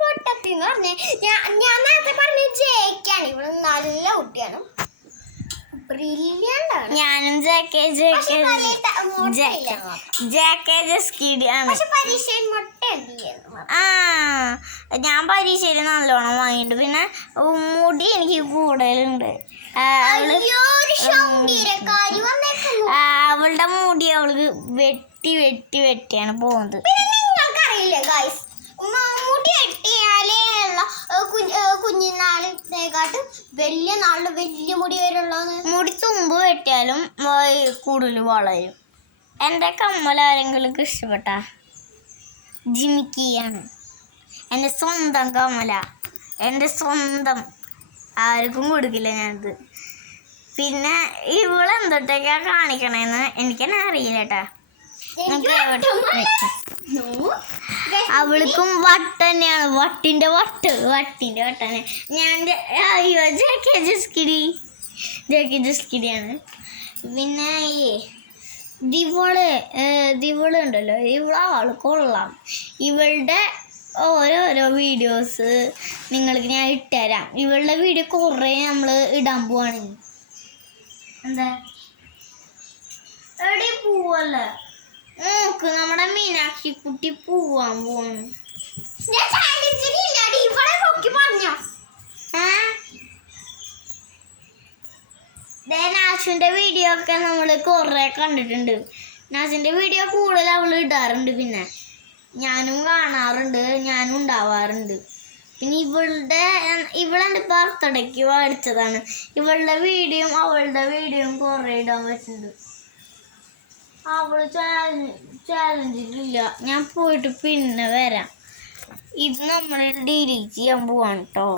പൊട്ടത്തിന്ന് പറഞ്ഞേ. ഞാൻ നേരത്തെ പറഞ്ഞ ജേക്കാണ്. ഇവിടെ നല്ല കുട്ടിയാണ്, ഞാനും ഞാൻ പരീക്ഷയിൽ നല്ലോണം വാങ്ങിണ്ട്. പിന്നെ മുടി എനിക്ക് കൂടുതലുണ്ട്. അവളുടെ മുടി അവൾക്ക് വെട്ടിയാണ് പോകുന്നത്. കുഞ്ഞിനാളെക്കാട്ടും വലിയ നാളില് വലിയ മുടി വരുള്ള മുടി തുമ്പ് വെട്ടിയാലും കൂടുതൽ വളരും. എൻ്റെ കമ്മൽ ആരെങ്കിലും ഇഷ്ടപ്പെട്ട ജിമിക്കിയാണ് എൻ്റെ സ്വന്തം കമ്മല, എൻ്റെ സ്വന്തം, ആർക്കും കൊടുക്കില്ല ഞാനത്. പിന്നെ ഇവളെന്തൊട്ടൊക്കെയാ കാണിക്കണേന്ന് എനിക്കെന്നെ അറിയില്ല കേട്ടാ. അവൾക്കും വട്ട് തന്നെയാണ്, വട്ടിന്റെ വട്ടന്നെ. ഞാൻ അയ്യോ ജസ്കിടിയാണ്. പിന്നെ ദിവള് ഉണ്ടല്ലോ, ആള് കൊള്ളാം. ഇവളുടെ ഓരോരോ വീഡിയോസ് നിങ്ങൾക്ക് ഞാൻ ഇട്ടുതരാം. ഇവളുടെ വീഡിയോ കുറേ നമ്മൾ ഇടാൻ പോവാണ്. എന്താ എവിടെ പോവല്ലേ നോക്ക്, നമ്മുടെ മീനാക്ഷി കുട്ടി പോവാൻ പോവാണ്. നാസിന്റെ വീഡിയോ ഒക്കെ നമ്മൾ കുറെ കണ്ടിട്ടുണ്ട്. നാസിന്റെ വീഡിയോ കൂടുതൽ അവൾ ഇടാറുണ്ട്. പിന്നെ ഞാനും കാണാറുണ്ട്, ഞാനും ഉണ്ടാവാറുണ്ട്. പിന്നെ ഇവളെൻ്റെ ബർത്ത്ഡേക്ക് മേടിച്ചതാണ്. ഇവളുടെ വീഡിയോയും അവളുടെ വീഡിയോയും കുറേ ഇടാൻ പറ്റുന്നുണ്ട്. അവള് ചാലഞ്ചിലില്ല. ഞാൻ പോയിട്ട് പിന്നെ വരാം. ഇത് നമ്മൾ ഡിലീറ്റ് ചെയ്യാൻ പോവാണ് കേട്ടോ.